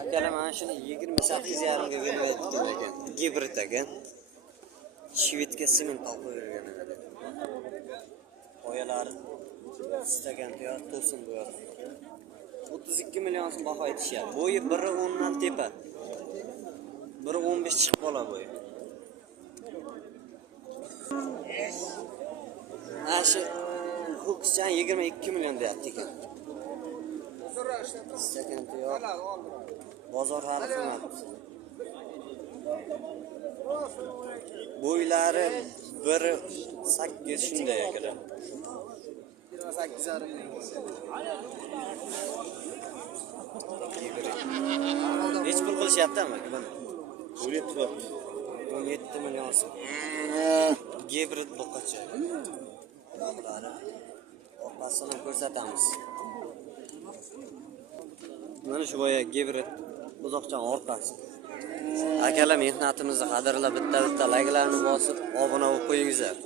Akalar mana shuni 28,5 ga bermayapti ekan. Gibrid ekan. Shvedga sement olib qo'yilgan edi. Qoyalari istagan yo'q, to'sin bu yoq. 32 million so'm baho aytishyapti. Bo'yi 1.10 dan tepa. 1.15 chiqib qoladi bo'yi. Ashi Hukchan 22 million deyapti ekan. Istagan yo'q. Bozor hali qimmat. Bo'ylari 1.8 shunday ekan. 28,5 Nech pul qilishyaptimi? 17 million so'm. Gibrid boqacha. Orqasini ko'rsatamiz. Mana shu boya gibrid buzoqchan orqasi. Akalar mehnatimizni qadrlab bitta layklarni bosib, obuna bo'lib qo'yingizlar.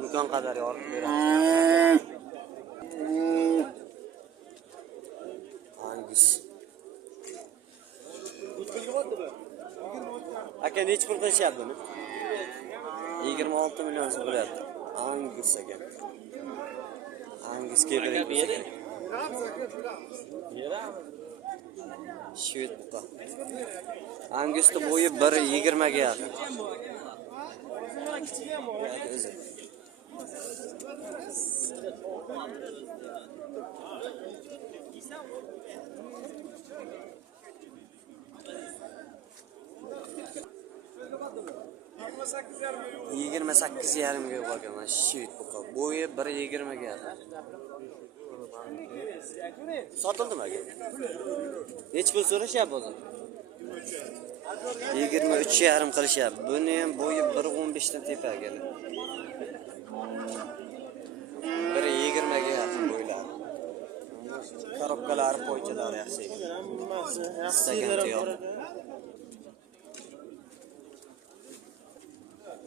Imkon qadar yorib beramiz. Angus. Aka nech pul qilishyapti buni? 26 million so'm bo'lyapti. Angus ekan. Angus kerak bo'lsa. Shved buqa. Angusning bo'yi 1.20 ga yaqin. Yigirma 28,5 ga bo'lgan mana shved buqa. Bo'yi 1.20 ga yaqin. Sotildimi aka? Nech pul so'rashyapti o'zi? 23,5 qilishyapti. Buni ham bo'yi 1.15 dan tepa ekan. 1.20 ga yaqin bo'ylari. Korobkalari, poychalari yaxshi ekan. Istagan yo'q.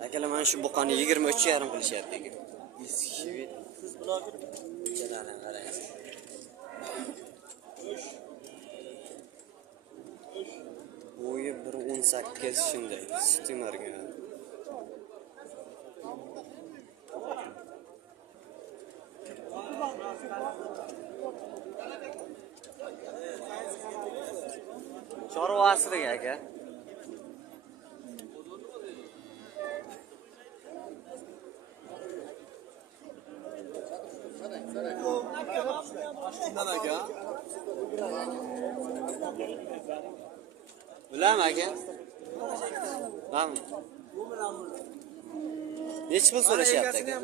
Akalar mana shu buqani 23,5 qilishyapti ekan. Shved. Poychalari qarang. Bo'yi 1.18 shunday. Stimerga. Chorvasiga aka. Shundan aka. Bilaman aka. Ham. Nech pul so'rashyapti aka?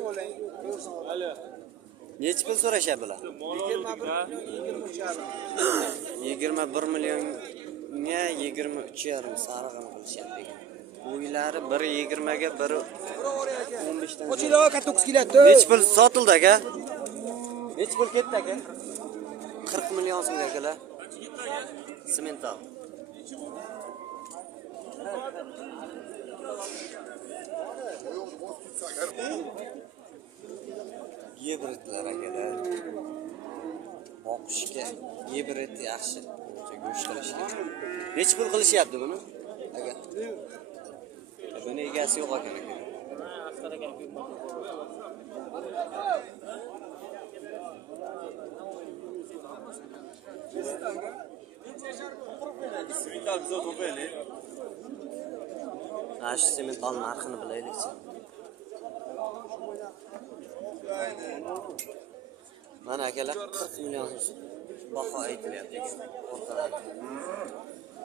Nech pul so'rashyapti bular? 21 millionga 23,5 sarig'ini qilishyapti ekan. Bo'ylari 1.20 ga 1.15 dan. Ochilov katta 9 kelyapti. Nech pul sotildi aka? Nech pul ketdi aka? 40 million so'mga akalar. Semental. Gibridlar akalar. Boqishga gibrid yaxshi. Go'sht qilishga. Nech pul qilishyapti buni? Aka. Buni egasi yo'q ekan aka. Ash semental narxini bilaylik. Mana akalar 40 million baho aytilyapti ekan.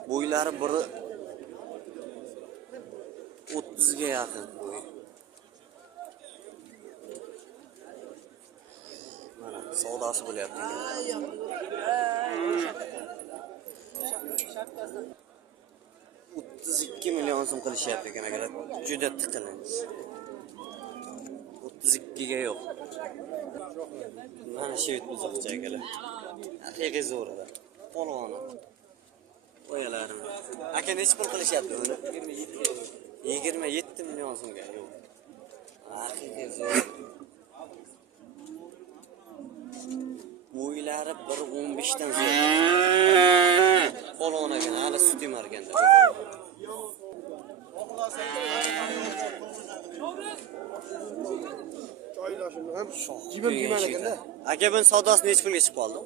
Bo'ylari 1.30 ga yaqin bo'y. Mana savdosi bo'lyapti ekan. 32 million so'm qilishyapti ekan akalar. Juda tiqilinch. 32 ga yo'q. Mana shved buzoqcha akalar. Haqiqiy zo'rada. Polvoni. Qo'yalarim. Aka nech pul qilishyapti buni? 27 million so'mga. Yo'q. Haqiqiy zo'r. Bo'ylari 1.15 dan ziyod. kostyum ekanda. Joylashini ham Shoh jibim kuygan jiyman shit. ekanda. Aka buni savdosi necha pulga chiqib qoldi?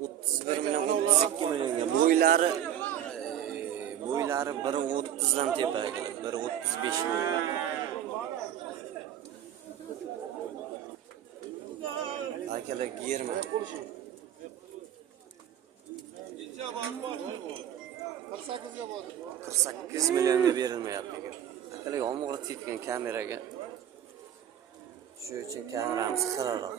31 million 32 millionga. Bo'ylari biri 30 dan tepa ekan, biri 35 million. Akalar giyirma. 48 millionga berilmayapti ekan. Akalar yomg'ir tekkan kameraga. Shu uchun kameramiz xiraroq.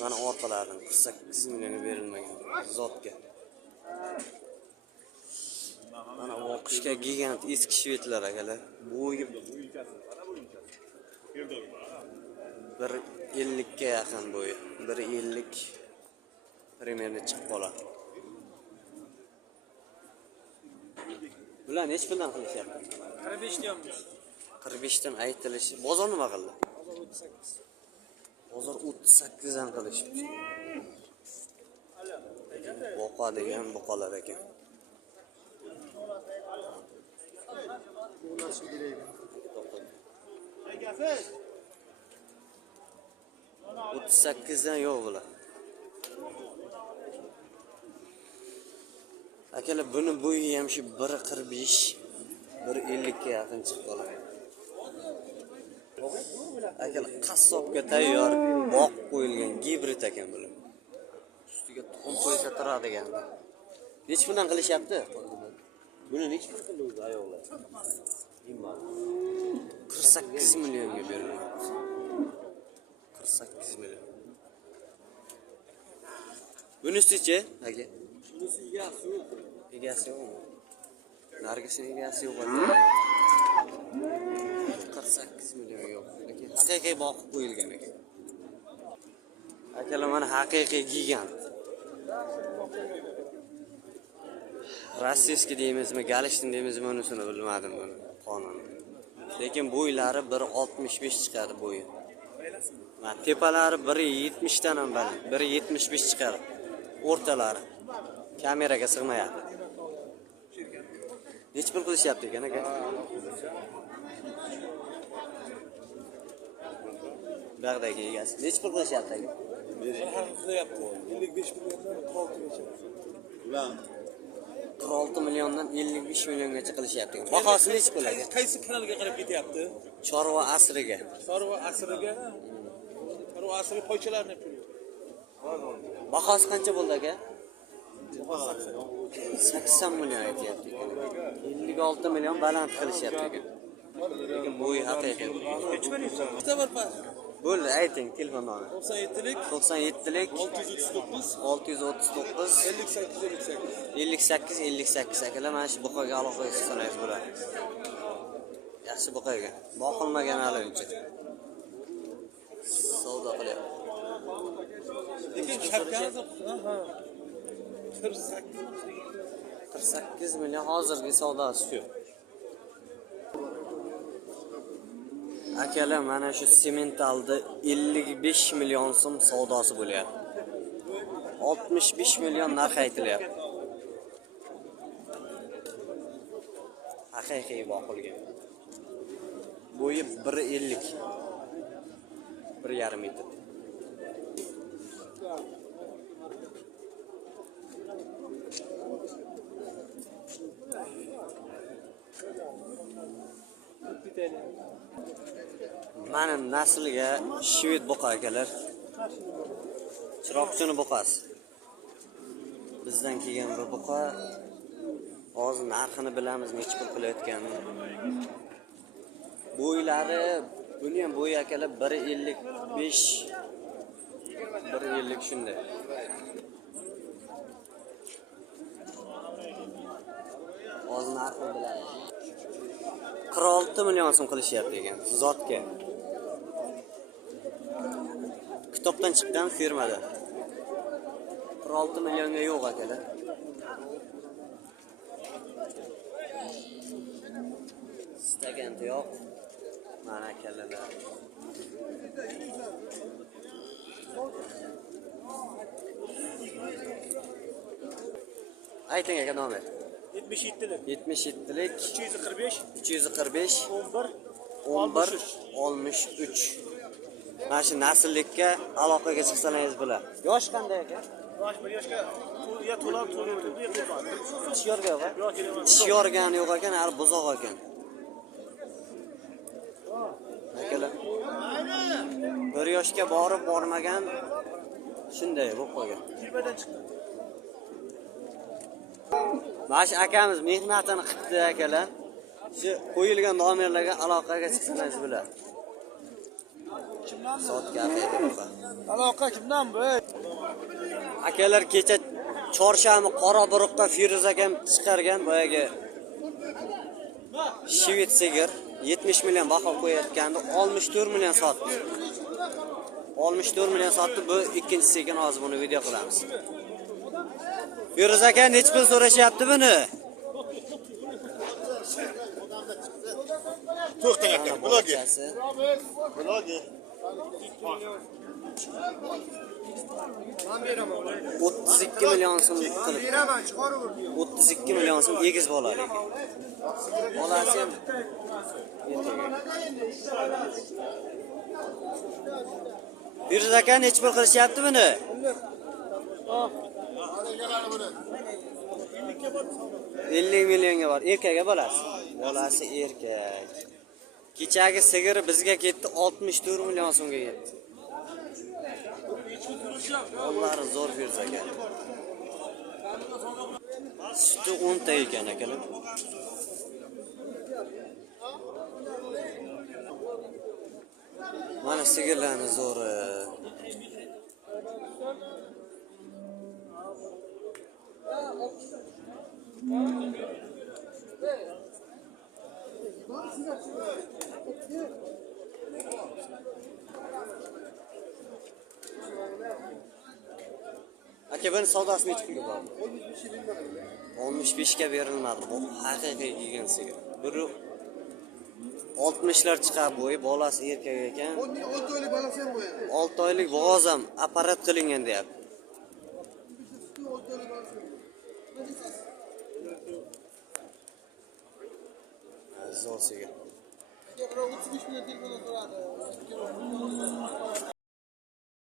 Mana orqalardan 48 millionga berilmagan zotga. Mana o'qishga gigant eski shvetlar akalar. Bo'yi 1.50 ga yaqin bo'yi. 1.50 примерно chiqib qoladi. Bular nech puldan qilishyapti? 45 deyapmiz. 45 dan aytilishi. Bozor nima qildi? Bozor 38 dan qilishibdi. Boqa degan boqalar ekan. O'ttiz sakkizdan yo'q bular. Akalar buni bo'yi ham shu 1.45, 1.50 ga yaqin chiqib qoladi. Akalar qassobga tayyor boq qo'yilgan gibrid ekan bular. Ustiga tuxum qo'ysa turadigan. Nech bundan qilishyapti? Buni nech pul qildi o'zi ayoqlar? 48 millionga berilyapti. 48 million. Bunisi-chi, aka? Bunisi egasi yo'q. Egasi yo'qmi? Nargisini egasi yo'q. 48 million yo'q. Lekin haqiqiy boqib qo'yilgan ekan. Akalar mana haqiqiy gigant. Rossiyskiy deymizmi, galishtin deymizmi, unisini bilmadim buni qonuni. Lekin bo'ylari 1.65 chiqadi bo'yi. Mana tepalari 1.70 dan ham baland, 1.75 chiqadi. O'rtalari kameraga sig'mayapti. Nech pul qilishyapti ekan aka? Bag'dagi egasi. Nech pul qilishyapti aka? Qilyapti. 55 milliondan 46 milliondan 55 milliongacha qilishyapti. Bahosi nech pul aka? Qaysi kanalga qarab ketyapti? Chorva asriga. Chorva asriga. Chorva asriga poychalarni puli. Bahosi qancha bo'ldi aka? 80 million aytyapti ekan. 56 million baland qilishyapti ekan. Lekin bo'yi haqiqiy. Bitta bir pas. Bo'ldi, ayting telefon nomeri. 97lik 97lik 639 639 58 58 akalar mana shu buqaga aloqa qilsangiz bo'ladi. Yaxshi buqa ekan. Boqilmagan hali uncha. Savdo qilyapti. Lekin shapkani 48 million hozirgi savdosi shu. Akalar mana shu sementalda 55 million so'm savdosi bo'lyapti. 65 million narx aytilyapti. Haqiqiy boqilgan. Bo'yi 1.50. 1.5 metr. Mana naslga shved buqa akalar. Chiroqchini buqasi. Bizdan kelgan bir buqa. Hozir narxini bilamiz, necha pul qilayotganini. Bo'ylari, buni ham bo'yi akalar 1.55 1.50 shunday. Hozir narxini bilamiz. 46 million so'm qilishyapti ekan zotga. Kitobdan chiqqan firmada. 46 millionga yo'q akalar. Staganda yo'q. Mana akalar. Ayting aka davom et. 77'lik. 77lik 345 345 11 11 63. Mana shu nasllikka aloqaga chiqsangiz bo'ladi. Yosh qanday aka? Yosh bir yoshga ya to'lab o'tirdi, ya qo'ygan. Tish yorgan va? Yo'q, kerak Tish yorgani yo'q ekan, hali buzoq ekan. Akalar. Bir yoshga borib bormagan shunday bo'lib qolgan. Kirmadan chiqdi. Mana shu akamiz mehnatini qildi akalar. Shu qo'yilgan nomerlarga aloqaga chiqsangiz bo'ladi. Kimdan? Soatga aqaydi. Aloqa kimdan bu? Akalar kecha chorshanba qora buruqqa Firuz akam chiqargan boyagi Shved sigir 70 million baho qo'yayotgandi, 64 million sotdi. 64 million sotdi. Bu ikkinchisi ekan, hozir buni video qilamiz. Firuz aka nech pul so'rashyapti buni? To'xtang aka, bulogi. Bulogi. 32 million so'm qilib. 32 million so'm egiz bo'ladi. Bolasi ham Firuz aka nech pul qilishyapti buni? 50 millionga bor. Erkaga bolasi. Bolasi erkak. Kechagi sigiri bizga ketdi 64 million so'mga ketdi. Ollari zo'r Firuz aka. Suti 10 ta ekan akalar. Mana sigirlarni zo'ri. Aka buni savdosi nechta pulga bordi? 65 ga berilmadi. Bu haqiqiy kelgan sigir. Biri 60 lar chiqar bo'yi, bolasi erkak ekan. 6 oylik bolasi ham qo'yadi. 6 oylik bo'g'oz ham apparat qilingan deyapti. Zo'r sigir. 35 million telefon so'radi.